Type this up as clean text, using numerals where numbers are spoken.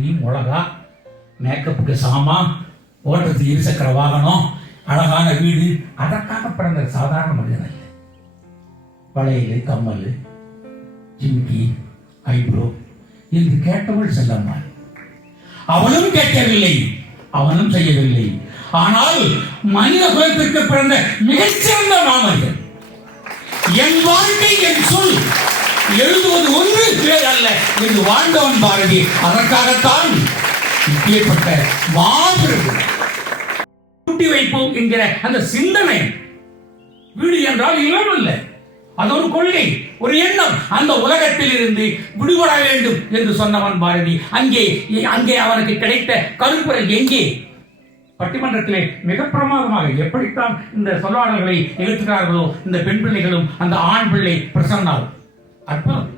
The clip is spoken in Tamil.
துணி, மிளகா, மேக்கப்புக்கு சாமான், ஓட்டுறதுக்கு இருசக்கர வாகனம், அழகான வீடு, அதற்காக பிறந்த சாதாரண மனிதன் அல்ல. வளையல், கம்மல், ஜிமிக்கி, ஐப்ரோ என்று கேட்டவள் செல்லம்மா. அவனும் கேட்கவில்லை, அவனும் செய்யவில்லை. ஆனால் மனித குலத்திற்கு பிறந்த மிகச்சிறந்த மாமனிதன். என் வாழ்க்கை என் சொல், எழுதுவது ஒன்று வேறு அல்ல என்று வாழ்ந்தவன் பாரதி. அதற்காகத்தான் இப்பேற்பட்ட மாபெரும் கூட்டி வைப்போம் என்கிற அந்த சிந்தனை. வீடு என்றால் இடம் அல்ல, அது ஒரு கொள்கை, ஒரு எண்ணம். அந்த உலகத்தில் இருந்து விடுபட வேண்டும் என்று சொன்னவன் பாரதி. அங்கே அவனுக்கு கிடைத்த கருப்புரல் எங்கே? பட்டிமன்றத்திலே மிக பிரமாதமாக எப்படித்தான் இந்த சொல்லாடல்களை நிகழ்த்துகிறார்களோ இந்த பெண் பிள்ளைகளும் அந்த ஆண் பிள்ளை பிரசன்னாவும். அற்புதம்.